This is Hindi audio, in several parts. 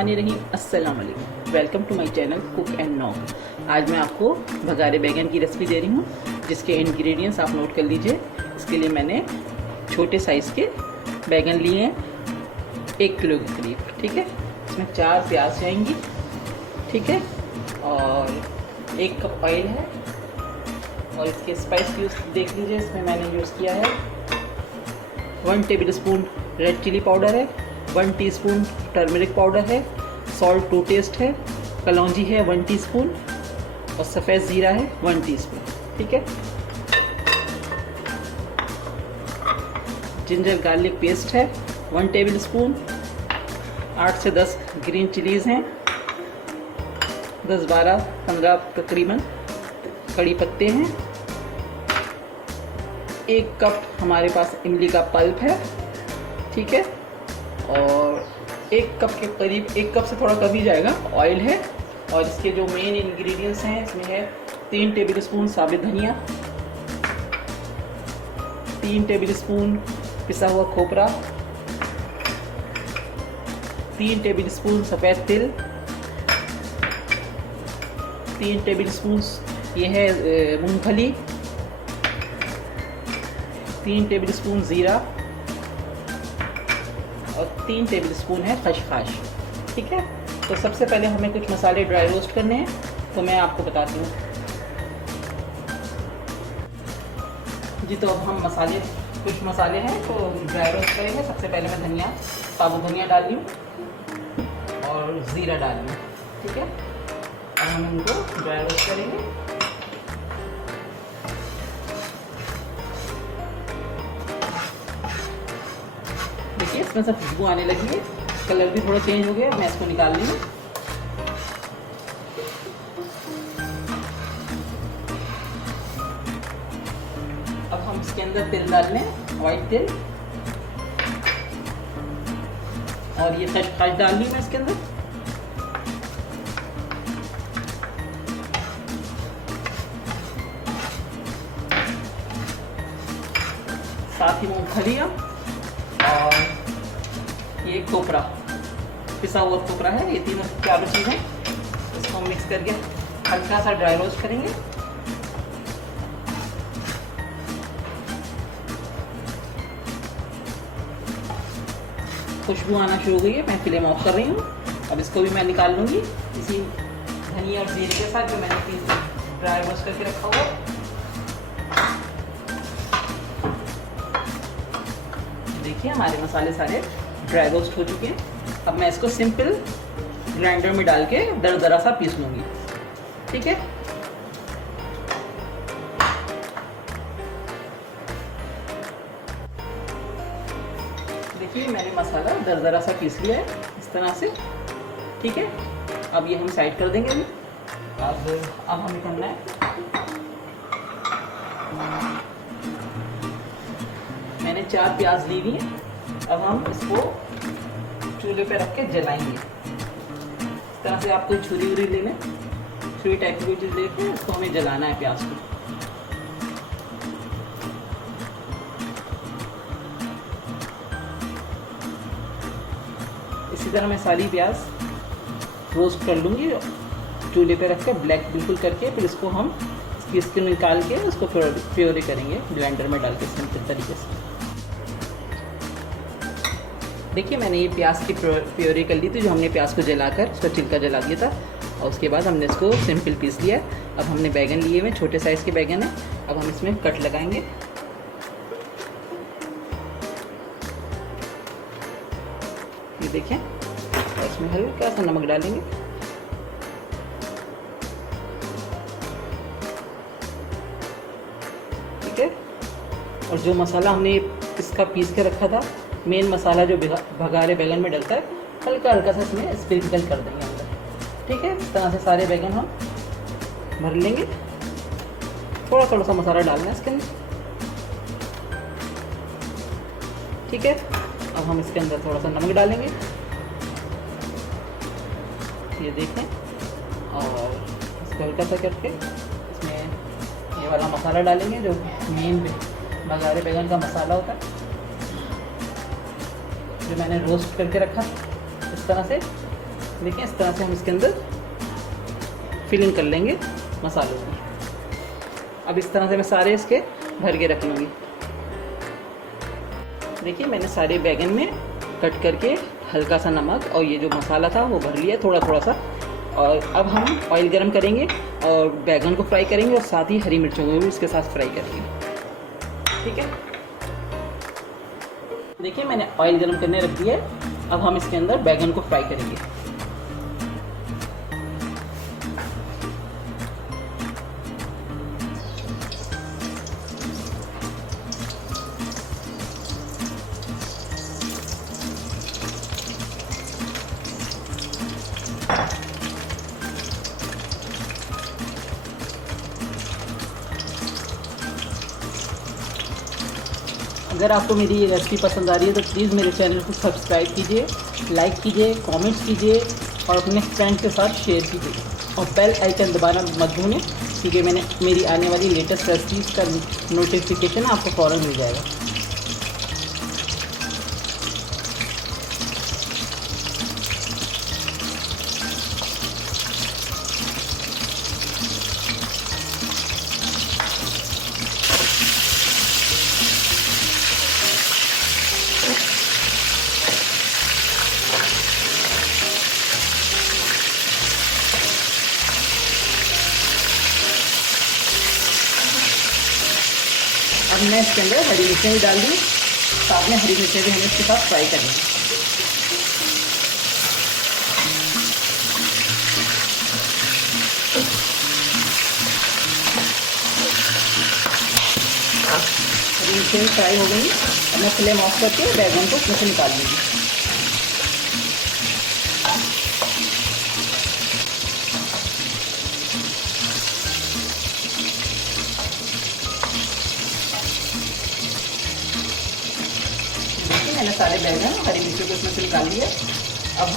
बिस्मिल्लाहिर्रहमानिर्रहीम। अस्सलाम वालेकुम। Welcome to my channel cook and knock. आज मैं आपको भगारे बैगन की रेसिपी दे रही हूँ, जिसके इंग्रेडिएंट्स आप नोट कर लीजिए। इसके लिए मैंने छोटे साइज़ के बैगन लिए हैं 1 किलो के करीब। ठीक है, इसमें 4 प्याज जाएंगी। ठीक है, और 1 कप ऑयल है। और इसके स्पाइस यूज़ देख लीजिए, इसमें मैंने यूज़ किया है 1 tablespoon red chilli powder है, 1 टीस्पून टर्मरिक पाउडर है, सॉल्ट टू टेस्ट है, कलौंजी है 1 टीस्पून और सफ़ेद ज़ीरा है 1 टीस्पून। ठीक है, जिंजर गार्लिक पेस्ट है 1 टेबल स्पून, 8 से 10 ग्रीन चिलीज़ हैं, 10-12-15 तकरीबन कड़ी पत्ते हैं, 1 कप हमारे पास इमली का पल्प है। ठीक है, और 1 कप के करीब, 1 कप से थोड़ा कम ही जाएगा, ऑयल है। और इसके जो मेन इंग्रेडिएंट्स हैं, इसमें है 3 टेबल स्पून साबित धनिया, 3 टेबल स्पून पिसा हुआ खोपरा, 3 टेबल स्पून सफ़ेद तिल, 3 टेबल स्पून ये है मूंगफली, 3 टेबल स्पून ज़ीरा और 3 टेबल स्पून है खसखस। ठीक है, तो सबसे पहले हमें कुछ मसाले ड्राई रोस्ट करने हैं, तो मैं आपको बताती हूँ जी। तो अब हम कुछ मसाले हैं तो ड्राई रोस्ट करेंगे। सबसे पहले मैं धनिया, साबुत धनिया डाल रही हूँ और ज़ीरा डाल रही हूँ। ठीक है, अब हम इनको ड्राई रोस्ट करेंगे। देखिए, इसमें सब खुशबू आने लगी है, कलर भी थोड़ा चेंज हो गया। मैं इसको निकाल रही हूँ। अब हम इसके अंदर तिल डाल लें, वाइट तिल, और ये खसखस डाल ली मैं इसके अंदर। साथ ही मूंगफलियाँ और ये खोपरा, पिसा हुआ खोपरा है। ये तीनों चारों चीज़ें इसको हम मिक्स करके हल्का सा ड्राई रोस्ट करेंगे। खुशबू आना शुरू हो गई है, मैं फ्लेम ऑफ कर रही हूँ। अब इसको भी मैं निकाल लूँगी इसी धनिया और जीरे के साथ, जो मैंने ड्राई रोस्ट करके रखा हुआ है। देखिए, हमारे मसाले सारे ड्राई रोस्ट हो चुके हैं। अब मैं इसको सिंपल ग्राइंडर में डाल के दरदरा सा पीस लूँगी। ठीक है, देखिए मैंने मसाला दरदरा सा पीस लिया है इस तरह से। ठीक है, अब ये हम साइड कर देंगे अभी। अब हमें करना है, मैंने 4 प्याज ली हुई है। अब हम इसको चूल्हे पे रख के जलाएंगे। इस तरह से आप कोई छुरी उरी ले लें, छुरी टाइप की कोई चीज़ लेके इसको हमें जलाना है प्याज को। इसी तरह मैं सारी प्याज रोस्ट कर लूँगी, चूल्हे पे रख के ब्लैक बिल्कुल करके, फिर इसको हम इसकी स्किन निकाल के उसको प्योरी करेंगे ब्लेंडर में डाल के सिंपल तरीके से। देखिए, मैंने ये प्याज की प्योरी कर ली थी, जो हमने प्याज को जलाकर उसका छिलका जला दिया था, और उसके बाद हमने इसको सिंपल पीस लिया है। अब हमने बैगन लिए हुए, छोटे साइज़ के बैगन है। अब हम इसमें कट लगाएंगे। ये देखें, इसमें हल्का सा नमक डालेंगे। ठीक है, और जो मसाला हमने इसका पीस के रखा था, मेन मसाला जो भगारे बैगन में डलता है, हल्का हल्का सा इसमें स्प्रिंकल कर देंगे अंदर। ठीक है, इस तरह से सारे बैगन हम भर लेंगे। थोड़ा थोड़ा सा मसाला डालना है इसके अंदर। ठीक है, अब हम इसके अंदर थोड़ा सा नमक डालेंगे, ये देखें, और इसको हल्का सा करके इसमें ये वाला मसाला डालेंगे, जो मेन भगारे बैगन का मसाला होता है, जो मैंने रोस्ट करके रखा इस तरह से। देखिए इस तरह से हम इसके अंदर फिलिंग कर लेंगे मसालों की। अब इस तरह से मैं सारे इसके भर के रख लूँगी। देखिए मैंने सारे बैगन में कट करके हल्का सा नमक और ये जो मसाला था वो भर लिया थोड़ा थोड़ा सा। और अब हम ऑयल गरम करेंगे और बैगन को फ्राई करेंगे और साथ ही हरी मिर्चों को भी इसके साथ फ्राई करेंगे। ठीक है, देखिए मैंने ऑयल गरम करने रख दिया है। अब हम इसके अंदर बैगन को फ्राई करेंगे। अगर आपको मेरी ये रेसिपी पसंद आ रही है तो प्लीज़ मेरे चैनल को सब्सक्राइब कीजिए, लाइक कीजिए, कमेंट्स कीजिए और अपने फ्रेंड के साथ शेयर कीजिए। और बेल आइकन दबाना मत भूलें, क्योंकि मेरी आने वाली लेटेस्ट रेसिपीज़ का नोटिफिकेशन आपको फ़ौरन मिल जाएगा। अब मैं इसके अंदर हरी मिर्चें भी डाल दूँ, साथ में हरी मिर्चें भी हमें इसके साथ फ्राई करनी है। हरी मिर्चें भी फ्राई हो गई। अब मैं फ्लेम ऑफ करके बैगन को इसमें से निकाल दूँगी। मैंने सारे बैगन हरी मिर्ची को इसमें से निकाल लिया। अब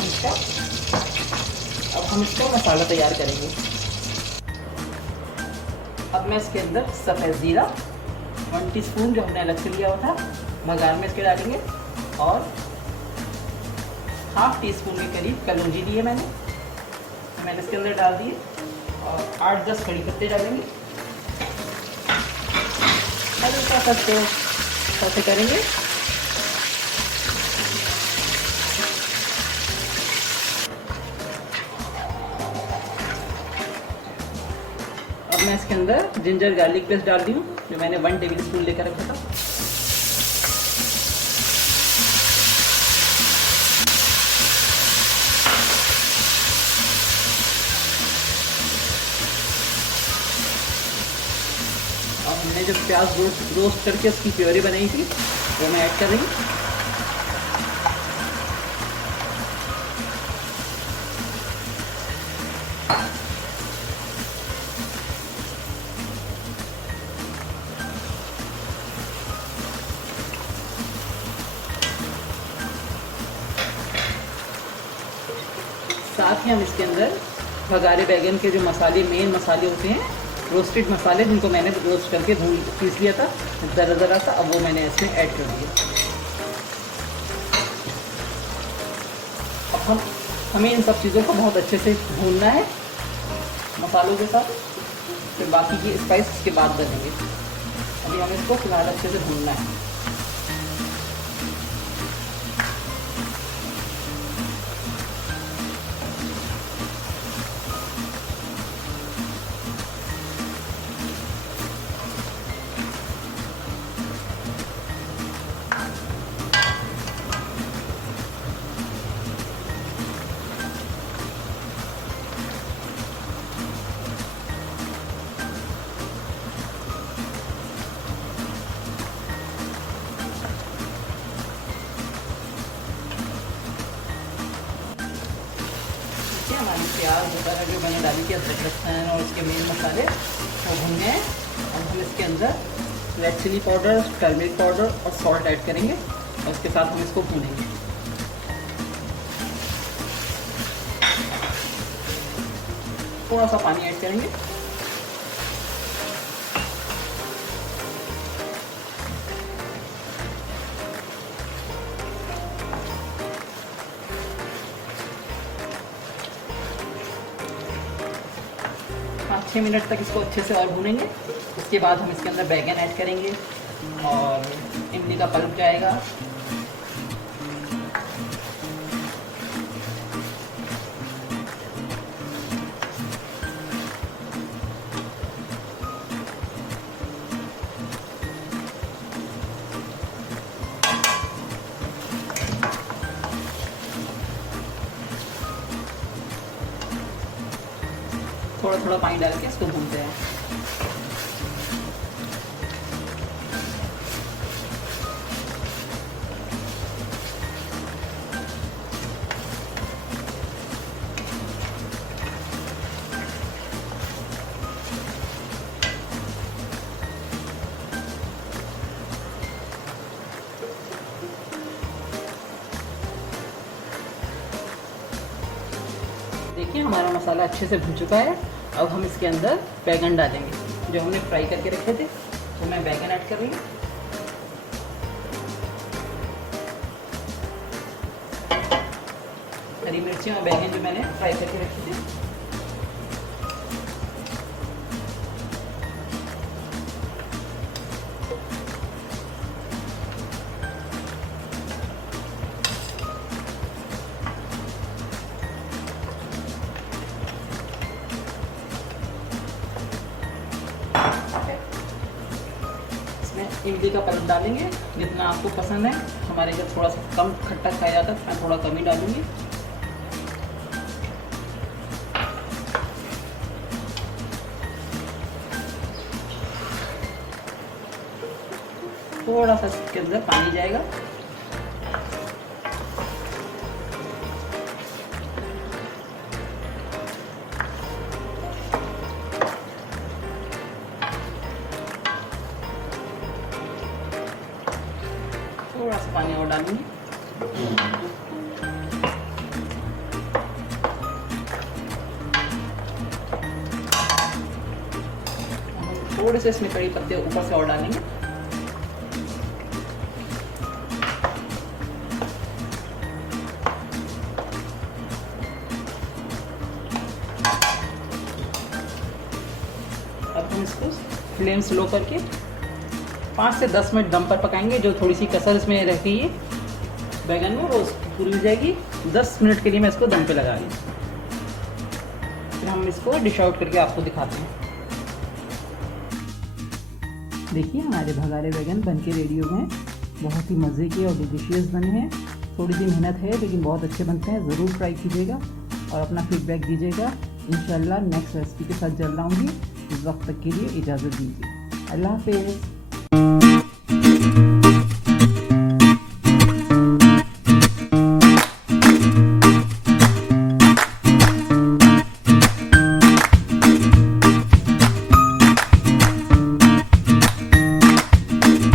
हम इसका मसाला तैयार करेंगे। अब मैं इसके अंदर सफ़ेद ज़ीरा 1 टीस्पून जो हमने अलग से लिया हुआ था भगार में इसके डालेंगे और ½ टीस्पून के करीब कलौंजी लिए मैंने इसके अंदर डाल दिए और 8-10 कड़ी पत्ते डालेंगे। हल्का सा तो ऐसे करेंगे। अब मैं इसके अंदर जिंजर गार्लिक पेस्ट डाल दी हूँ, जो मैंने 1 टेबल स्पून लेकर रखा था। अब हमने जो प्याज रोस्ट करके उसकी प्योरी बनाई थी वो मैं ऐड कर रही हूँ। साथ ही हम इसके अंदर भगारे बैगन के जो मसाले, मेन मसाले होते हैं, रोस्टेड मसाले, जिनको मैंने रोस्ट करके पीस लिया था ज़रा सा, अब वो मैंने इसमें ऐड कर दिया। अब हमें इन सब चीज़ों को बहुत अच्छे से भूनना है मसालों के साथ, फिर बाकी की स्पाइस के बाद डालेंगे। अभी हमें इसको फिलहाल अच्छे से भूनना है। हमारी प्याज वगैरह जो मैंने डाली थी अदरक लहसुन और इसके मेन मसाले वो भून गए। अब हम इसके अंदर red chilli powder, turmeric powder और सॉल्ट ऐड करेंगे और इसके साथ हम इसको भूनेंगे। थोड़ा सा पानी ऐड करेंगे। 5-6 मिनट तक इसको अच्छे से और भूनेंगे। उसके बाद हम इसके अंदर बैगन ऐड करेंगे और इमली का पल्प जाएगा। थोड़ा थोड़ा पानी डाल के इसको भूनते हैं। देखिए हमारा मसाला अच्छे से भुन चुका है। अब हम इसके अंदर बैगन डालेंगे जो हमने फ्राई करके रखे थे। तो मैं बैगन ऐड कर रही हूँ। हरी मिर्ची और बैगन जो मैंने फ्राई करके रखे थे। इमली का पल्प डालेंगे जितना आपको पसंद है। हमारे घर थोड़ा सा कम खट्टा खाया जाता है तो मैं थोड़ा कम ही डालूंगी। थोड़ा सा इसके अंदर पानी जाएगा। थोड़ा सा पानी और डालूंगी। थोड़े से इसमें कड़ी पत्ते ऊपर से और डालेंगे। अब हम इसको फ्लेम स्लो करके 5 से 10 मिनट दम पर पकाएंगे। जो थोड़ी सी कसर इसमें रहती है बैगन में वो पूरी जाएगी। 10 मिनट के लिए मैं इसको दम पे लगा रही हूँ। फिर हम इसको डिश आउट करके आपको दिखाते हैं। देखिए हमारे भगारे बैगन बनके रेडी हो गए हैं। बहुत ही मज़े के और डिलीशियस बने हैं। थोड़ी सी मेहनत है लेकिन बहुत अच्छे बनते हैं। ज़रूर ट्राई कीजिएगा और अपना फीडबैक दीजिएगा। इंशाल्लाह नेक्स्ट रेसिपी के साथ जल्द आऊँगी। इस वक्त तक के लिए इजाज़त दीजिए। अल्लाह हाफ़िज़।